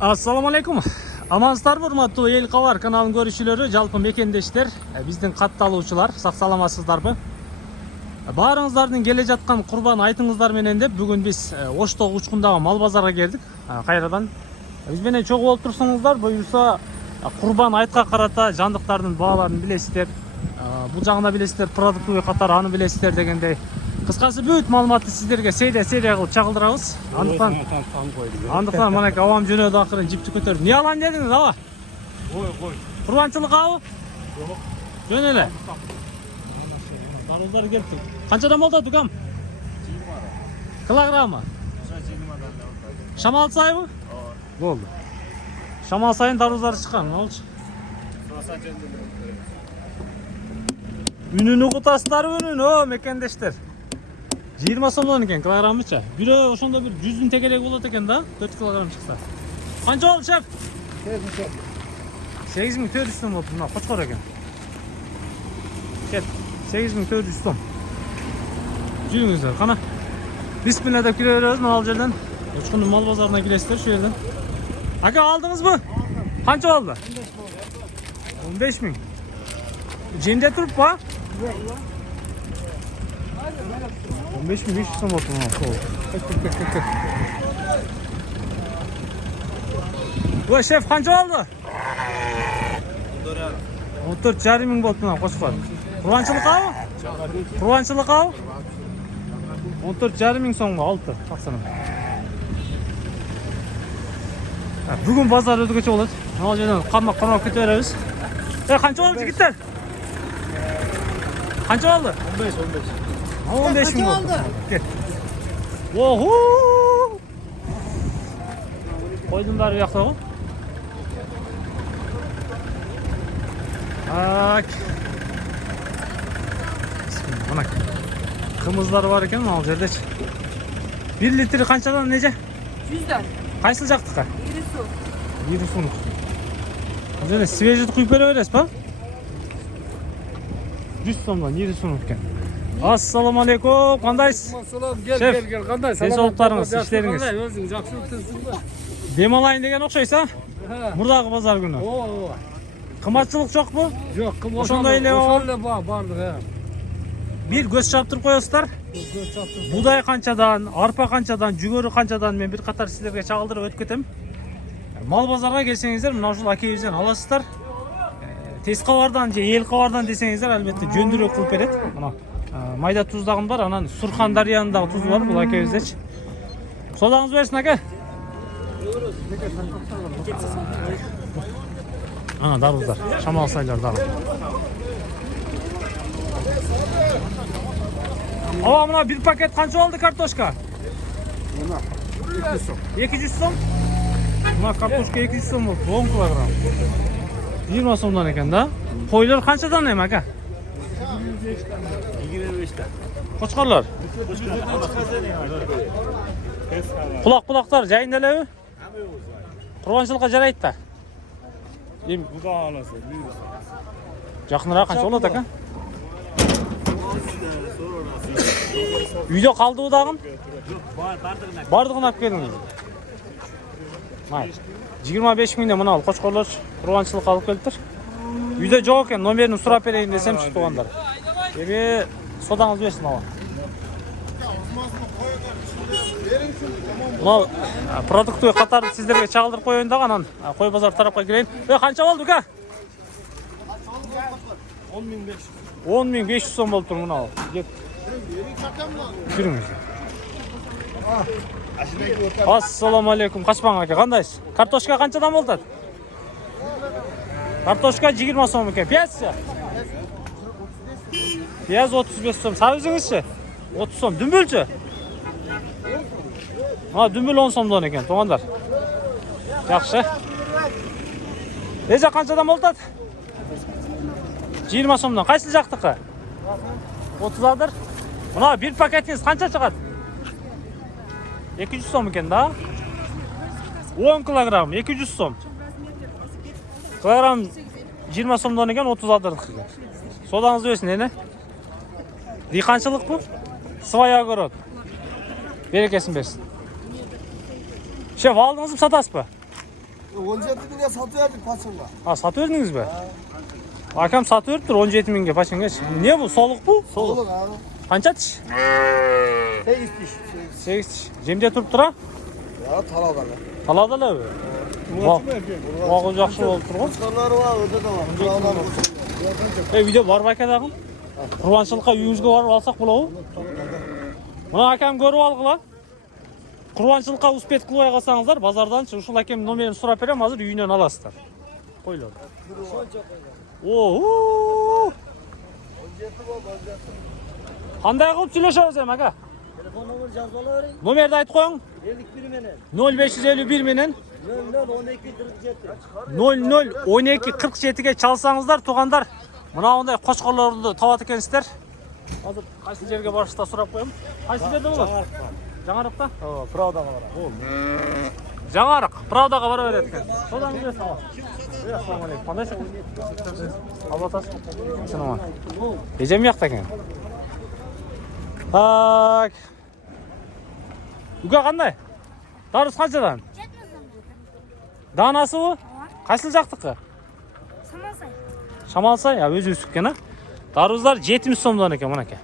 Assalamu alaikum. Амансыздарбы, урматтуу эл кабар каналынын көрүүчүлөрү, жалпы мекендештер, биздин катталуучулар, сак саламатсыздарбы? Баарыңыздардын келе жаткан курбан айтыңыздар менен деп бүгүн биз Оштогу учкундагы мал базарга келдик. Кайрадан биз менен чогуу болуп турсаңыздар, буюрса курбан айтка карата жандыктардын бааларын билесиздер. Бул жагына билесиздер, продуктовый катары аны билесиздер дегендей. Кыскасы бүт маалыматты сиздерге серия кылып чагылдырабыз. Андыктан манайка авам жөнөдү акырын жипти көтөрүп. Не алан дедиңиз, аба? Кой. Курбанчылык абы? Жок. Жөн эле. Дарылдар келип. Канчадан болду дукам? 20 килограммы. Шамал сайбы? Болду. Шамал сайын дарылдар чыккан, болчу. Үнүнү кутасыздарбы, үнүнү, мекендештер. 20 сомдон экен килограммыча. Бирөө ошондо бир 100 тегерек болот экен да, 4 килограмм чыкса. Канча болду, шеф? 8400 сом болду, мына кочкор экен. Кет, 8400 сом. Жүрүңүздөр, кана. Бисмилла деп кире беребиз мына жерден. Учкундун мал базарына киресиздер şu жерден. Ака, алдыңызбы? Канча болду? 15 000. Жемде туруп ба? 15 500 сом болду. Ой, шеф, канча болду? 14,5 мың болду мына кочкор. Курбанчылык абы? Курбанчылык абы? 14,5 мың сомго алты. Таксана. Бүгүн базар өзгөчө болот. Ал жерден камак кете беребиз. Канча болду жигиттер? Канча болду? 15 мың болду. Оху! Койдун баары бuyakta го. Так. Мына кымыздар бар экен ал жердечи. 1 литри канчадан нече? 100'dan. Кайсыл жактыкка? Ири-су. Ири-сунук. Ал жерде свежий куюп бере бересиз ба? 100 сомдон Ири-сунук экен. Assalamu alaikum, кандайсыз? Гел, кандай? Денсаулыктарыңыз, иштериңиз. Өзүң жакшы өтөсүңбү? Дем алайын деген окшойсуз, а? Мурдагы базар күнү. Кымбатчылык жокпу? Жок, кым ошондой эле бардык, Бир көз чаптырып коесуздар. Будай канчадан, арпа канчадан, жүгөрү канчадан мен бир катар силерге чагылдырып өтүп кетем. Мал базарга келсеңиздер, мына ушул акебизден аласыздар. Тез кабардан же эл кабардан десеңиздер, албетте жөндүрөөк кылып берет. Мына майда туздагым бар, анан Сурхан дарыянындагы туз бар, бул акебиздечи. Содаңыз берсин, ака. Ана дарылдар, шамал сайлар дарыл. Ава, мына бир пакет канча болду картошка? 200 сом. Мына картошка 200 сом болду, 10 килограмм. 20 сомдон экен да. Койлор канчадан эми, ака? 25'ten. Koçkarlar. Kulak jayında elemi? Kurbançılıkka jarayt da. Bu da alası. Жақынырақ қанша болады, ака? Үйде қалды удағын? Бардығын алып келдіңіз. 25 000 мына қошқорлар құрбаншылық алып келдір. Үйде жоқ екен, номерін сұрап берейін десем шықты оғандар. Ебе содаңыз берсін ала. Мынау продуктовый қатарды сіздерге чағылдырып қойын дағанан қой базар тарапқа келейін. Қанша болды, ка? 10.500 сом болып тұр мынау. Жүріңіз. Ассаламу алейкум, қашпаң аке, қандайсыз? Картошка қаншадан болды? Картошка 20 сом екен. Пияз ше? Пияз 35 сом. Сабызыңыз ше? 30 сом. Дүмбіл ше? Дүмбіл 10 сомдан екен, тоғандар. Жақшы. Ежа қаншадан болды? 20 сомдан. Қайсыл жақтықы? 30 адыр. Мына бір пакетіңіз қанша шығады? 200 сом екен да? 10 килограмм, 200 сом. Килограмм 20 сомдан екен, 30 адырдық екен. Содаңыз өсін, ені? Диқаншылық бұл? Свай огород. Берекесін берсін. Шеф, алдыңыз ба, сатасыз ба? 17 binge satıyorduk paçanga. Ha, satıyordunuz mu? Akam satıyordur 17 binge paçanga. Ne bu? Soluk bu? Soluk abi. Kança tiş? 8 diş. 8 tiş. Jemde turup tura? Ya taladalı. Taladalı mı? Vaq жақсы болып тұр ғой. Kuşkarları var, öde de var. Kulağlar var. Үйде бар ма дағым? Құрбаншылыққа үйіңізге барып алсақ болады ғой. Мына акам көріп алғыла. Құрбаншылыққа успет қылмай қалсаңыздар, базардан ушул акем номерін сұрап берем, азыр үйінен аласыздар. Қойлар. Ооо! Қандай қылып сөйлесеміз ем, ака? Telefon numara жазбала берейін. Номерді айтып қойың. 51 менен. 0551 менен 00-12-47. 00-12-47-ге çalsаңыздар, туғандар. Мынауындай қошқарларды табат екенсіздер. Азыр қайсы жерге барышта сұрап қоям. Қайсы жерде болады? Жаңарықта? Правдаға бар. Жаңарық, Правдаға бара береді екен. Содан келесің ал. Ассалаумағалейкум. Қандайсың? Албатасың? Сынаман. Ежем яқта екен. Так. Үгі қандай? Дарыз қаншадан? Данасы bu? Қайсыл жақтықы? Шамалсай. Шамалсай, өзі өсіккен, а? Дарыздар 70 сомдан екен, мұнеке.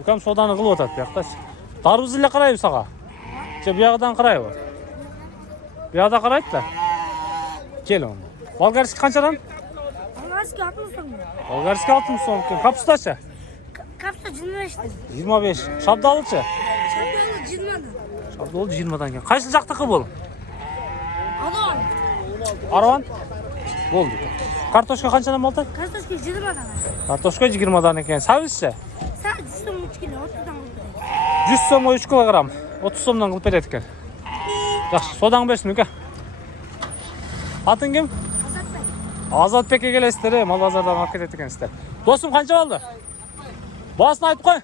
Үкем соданы қылып отады, бұяқтас. Дарыз ілі қарайып саға? Же бұяғыдан қарайып? Бұяғыда қарайды да? Кел оны. Болгарский қаншадан? Болгарский 60 сом. Болгарский 60 сом екен. Капустачы? Капуста 25. 25. Шабдалычы? Шабдалы 20. Шабдалы 20-дан екен. Қайсыл жақтықы бұл? Адон. Арван? Болды. Картошка қаншадан болды? Картошка 20. Картошка 20-дан екен. Сәуізші? Сәт 100 сом 3 кило, 30-дан қылып. 100 сом 3 килограмм. 30 сомдан қылып береді екен. Жақсы, содан берсін үке. Атын кім? Азатбай. Азатбекке келесіздер, мал базардан алып кетеді екенсіздер. Досым қанша алды? Басын айтып қой.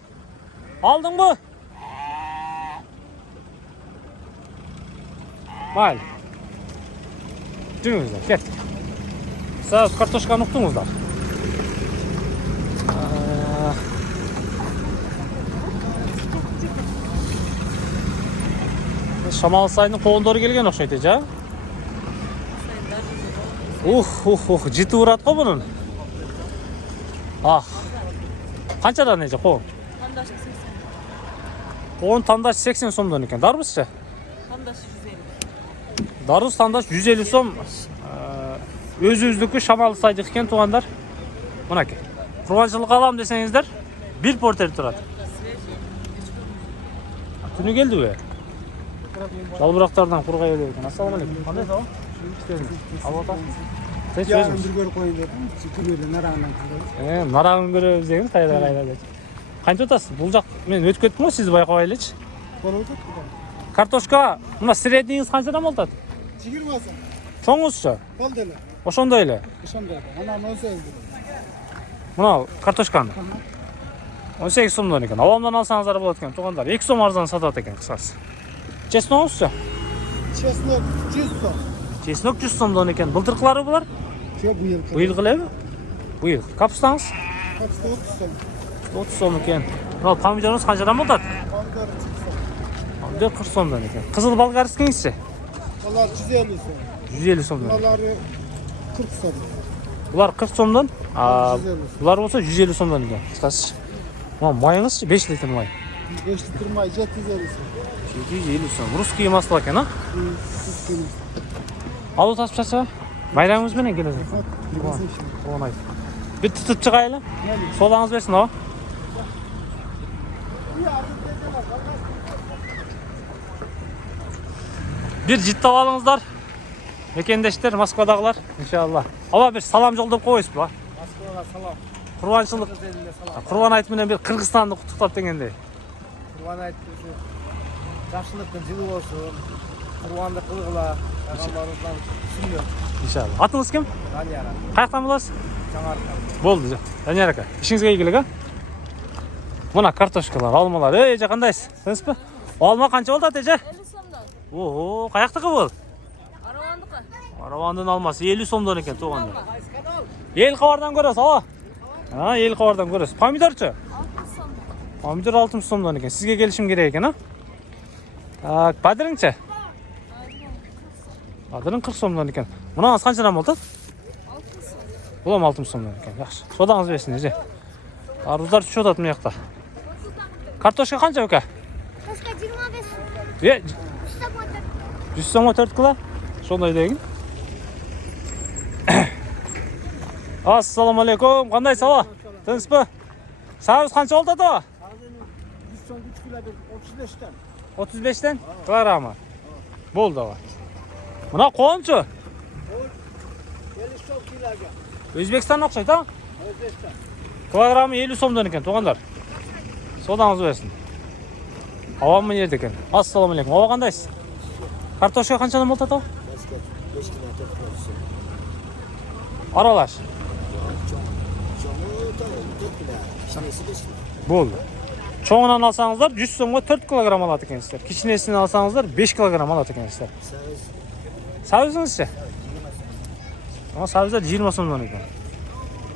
Алдың бұл? Майыл. Жүріңіздер, кеттік. Сәз картошканы ұқтыңыздар. Шамалсайдың қоғындары келген оқшайды, жа? Жіті ұрат қой бұның. Қаншадан ежі қоғын? Тандаш 80. Қоғын тандаш 80 сомдан екен. Дарбыз ше? Тандаш 150. Дарбыз тандаш 150 сом. Өз-өздікі Шамалсайдық екен туғандар. Мұнаке. Құрбаншылық алам десеңіздер, бір портер тұрады. Түні келді бе? Жалбырақтардан құрғай өлі екен. Ассалаумағалейкум. Қандай сау? Албата. Сен сөзіңіз? Bir görü koyun dedim. Çıkı böyle narağından kırıyor. Нарағын көрөбүз деген қайда деп. Қанша отасыз? Бұл жақ мен өтіп кеттім ғой, сізді байқап айлычы. Konu tut. Картошка, мына среднийіңіз қаншадан болтады? 20 olsun. Чоңызчы? Kol deli. Ошондой эле. Kışam dedi. Anam 18 dedi. Мына картошканы. 18 сомдон екен. Авамдан алсаңыздар болот екен, туғандар. 2 сом арзан сатат екен қысқасы. Чесногыңызчы? Çesnek 100 son. Чеснок 100 сомдон екен. Былтыркылары булар? Şu bu yıl. Быйылгы элеби? Быйыл. Капустаңыз? Kapısı 30 son. 30 сом екен. Мына помидорыңыз қаншадан болтат? Pomidor 30 son. 40 сомдон екен. Кызыл болгарскийіңізчи? Onlar 150 son. 150 сомдон. Onları 40 son. Бұлар 40 сомдан, 150. бұлар болса 150 сомдан екен. Қысқасы. Майыңыз 5 литр май. 5 litre may 750 son. 750 сом. Русский масло екен, а? 100 kilo. Алу тасып жатса, байрамыңыз менен келесің. Оған айт. Bir tutup çıkayla. Solağınız versin o. Bir ciddi alыңыздар. Мекендештер, Москвадағылар, иншалла. Ала bir salam жолдап қойсыз ба? Moskvaga salam. Құрбаншылық. Құрбан айты менен bir Қырғызстанды құттықтап дегендей. Kurban ayttısı. Жақсылықтың жылы болсын. Kurbanды қылғыла. Ағамбарымыздан түсінді. İnşallah. Atınız kim? Данияра. Қаяқтан боласыз? Жаңарықтан. Болды. Данияр ака. İşіңізге игілік, а? Мына картошкалар, алмалар. Эже, қандайсыз? Сіз бе? Алма қанша болды ата, эже? 50 сомдан. Ого, қаяқтығы бұл? Аравандықы. Аравандың алмасы 50 сомдан екен туғанда. Ел қавардан көресіз, ала? Ел қавардан көресіз. Помидорчы? 60 сомдан. Помидор 60 сомдан екен. Сізге келішім керек екен, а? Так, бадырыңчы? Adının 40 сомдон екен. Мынаңыз қаншадан болды? 6 сом. Бұл ham 60 сомдон екен. Жақсы. Содаңыз берсін, еже. Арбуздар түсіп жатады мына жақта. Картошка қанша өке? Картошка 25 сом. 100 сомға 4 кило. Сондай деген. Ассалаумағалейкум. Қандай сала? Тыныш па? Сауыз қанша болды ата? 113 kilo 35'ten. 35-тен килограммы. Болды ава. Мына қоншы? 50 çok kiloga. Өзбекстан ұқсайды, а? Özbekistan. Килограммы 50 сомдан екен, туғандар. Содаңыз берсін. Ауа мын ерді екен. Ассалаумағалейкум. Ауа қандайсыз? Картошка қаншадан болды ата? 5 kilo 4 kilo. Аралаш. Çoğu da 4 kilo. Şanesi 5 kilo. Болды. Çoğundan alsanızlar 100 сомға 4 килограмм алады екенсіздер. Кішінесінен алсаңыздар 5 килограмм алады екенсіздер. Сәуізіңізше? Сәуіздер 20 сомдан екен.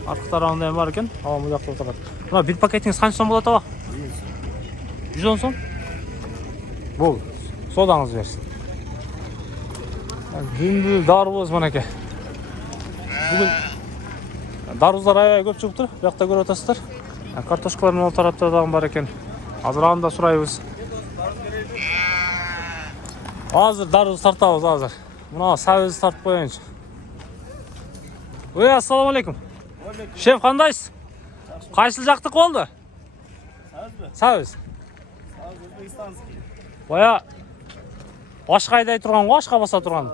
Артық тарауында бар екен. Ава бұл жақта отырады. Мына бір пакетіңіз қанша сом болады ава? 110 сом? Болды. Содаңыз берсін. Дүнді дарбоз мінеке. Бүгін дарбоздар аябай көп шығып тұр. Бұл жақта көріп отырсыздар. Картошкалардың ол тарапта да бар екен. Азырағын да сұрайбыз. Азыр дарбоз тартабыз азыр. Мына сәуіз тартып қойыңыз. Ой, ассалаумағалейкум. Шеф, қандайсыз? Қайсыл жақтық болды? Сәуіз. Бая ашқа айдай тұрған ғой, ашқа баса тұрған.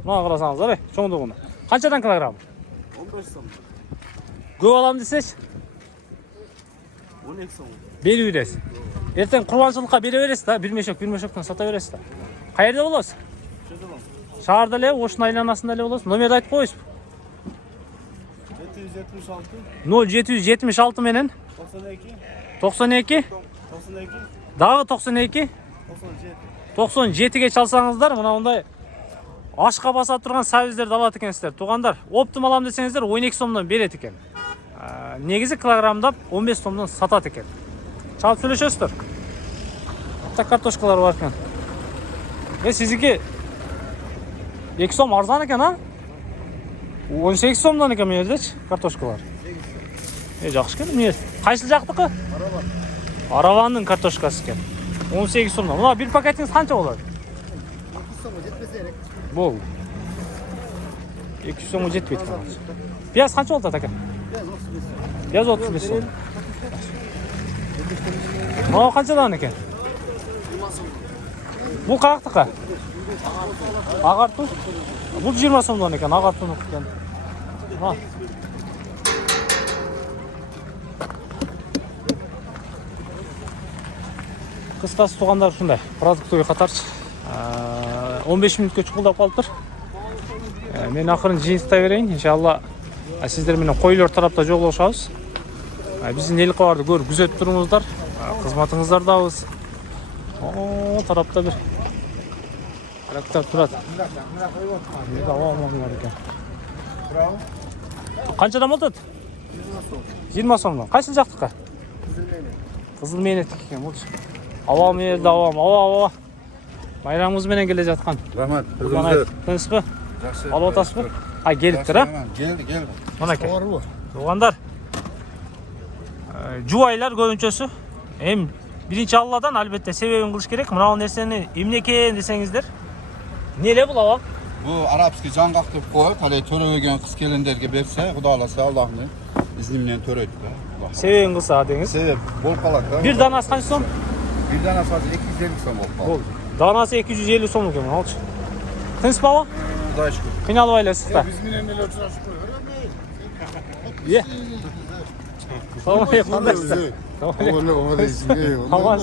Мына қарасаңыздар, шоңдығына. Қаншадан килограмм? 15 сом. Көп алам десеш? 12 сом. Бері бересіз. Ертең құрбаншылыққа бере бересіз да, бірмешектен сата бересіз да. Қайерде боласыз? Шаарда эле, Оштун айланасында эле болосуз. Номерди айтып коюңуз. 0776 менен 92 дагы 92 97ге чалсаңыздар, мына мындай ашка баса турган сәуіздерди алат экенсиздер. Туугандар, оптум алам десеңиздер 12 сомдон берет экен. Негизи килограммдап 15 сомдон сатат экен. Чалып сүйлөшөсүздөр. Так картошкалар бар экен. Сиздики 2 сом арзан екен, а? 18 сомдан екен мен жердечи картошкалар. Жақсы екен, мен. Қайсыл жақтықы? Араванның картошкасы екен. 18 сомдан. Мына бір пакетіңіз қанша болады? 200 сомға жетпесе керек. Болды. 200 сомға жетпейді. Пияз қанша болды атака? Пияз 35 сом. Мына қаншадан екен? Бұл қаяқтықы? Ағарту? Бұл 20 сомдан екен, ағартуны екен. Қысқасы туғандар шындай, продуктовый қатаршы. 15 минутке чұқылдап қалып тұр. Мен ақырын жиынсыта берейін, иншалла. Сіздер менен қойлар тарапта жоғылышабыз. Біздің ел қауарды көріп күзетіп тұрыңыздар. Қызматыңыздар дауыз. Тарапта бір трактор тұрады. Қаншадан болды? 20 сомдан. Қайсыл жақтыққа? Қызыл мейнеттік екен. Ауа мейді, ауа. Байрамыңыз менен келе жатқан. Рахмат. Тыныш па? Алып отасыз ба? Келіптір, а? Келді. Мұнеке. Туғандар. Жуайлар көбінчөсі. Бірінші Алладан әлбетте себебін қылыш керек. Мынау нәрсені емнекен десеңіздер. Неле бұл ава? Bu arapski жаңғақ деп қойып, қалай төрөгеген қыз келіндерге берсе, Құда аласа Аллахның ізнімен төрөйді. Себебін қылса деңіз. Себеп бол қалады. Bir danası қанша сом? Bir danası 250 сом болып қалды. Danası 250 сом екен, алшы. Тыныс баба? Құдай шүкір. Қиналып айласыз та. Biz minen neler uçurasın koyuyor. Е. Саламалейкум, қандайсыздар? Аман.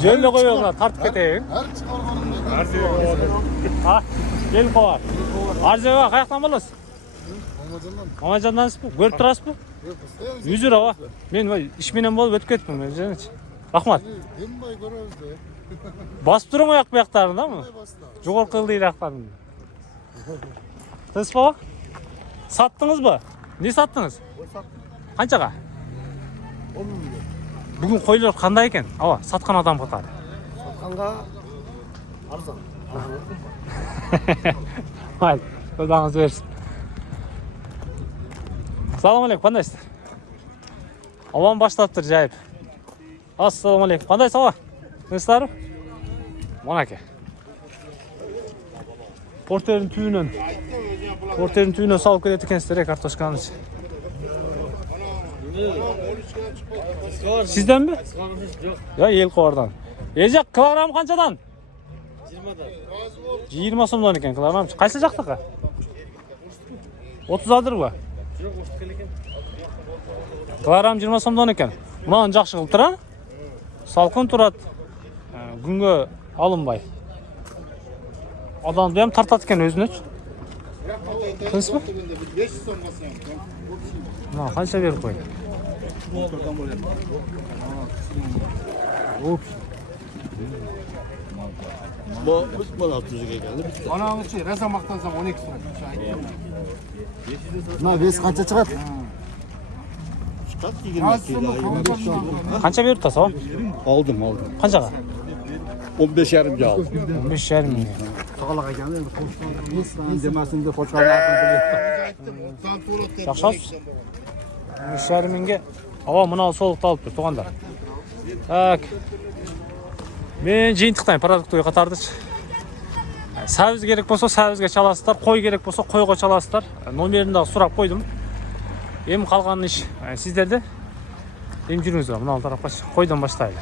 Жөнлі қойыңыздар, тартып кетейін. Келін қовар. Арзева, қаяқтан боласыз? Мамажандансыз ба? Көріп тұрасыз ба? Үзір ава. Мен ішменен болып өтіп кеттім. Рахмат. Басып тұрың ояқ бұяқтарын да мы? Жоғыр қылды аяқтарын. Тыныс баба? Саттыңыз ба? Не саттыңыз? Қаншаға? Бүгін қойлар қандай екен? Ава, сатқан адам қатары. Сатқанға Mayli, Xudoingiz bersin. Assalomu alaykum, qandaysizlar? Avam boshlabdir, jayib. Assalomu alaykum. Qandaysiz, ava? Nasılsınız? Mana aka. Porterin tüyünden salib kelayotgan ekansizlar, kartoshkani. Sizdenmi? Ya Yelqovardan. Ejak kilogram qanchadan? 20 so'mdan ekan kilogram. Qaysi joqdaqa? 30 adir bu. Kilogram 20 so'mdan ekan. Bundan yaxshi qilib turadi. Salqin turadi. Kunga olinmay. Odamni ham tartadi ekan o'zini. Tushunasizmi? 500 so'm qilsam. Mana qancha berib qo'ying. Bu 3 manat tuzuga keldi. Anamızçı reza maqtansam 12 so'm. Buna bes qancha chiqadi? Chiqadi 20 kilo. Qancha berib turasiz, ava? Oldim. Qanchaga? 15,5 aldım. 15,5 ming. Sog'liq ekan endi qo'shni demasin deb qo'shqanlar qilyapti. Yaxshi olibsiz? 15,5 mingga. Ava, mana so'liqni olib tur, tug'anlar. Tak. Men jiyintiqdan produktga qatardiz. Saviz kerak bo'lsa, savizga chalasizlar, qo'y kerak bo'lsa, qo'yga chalasizlar. Nomerini da so'rab qo'ydim. Endi qolgan ish sizlarda. Endi juringizlar, mana tarafga qo'ydan boshlaylik.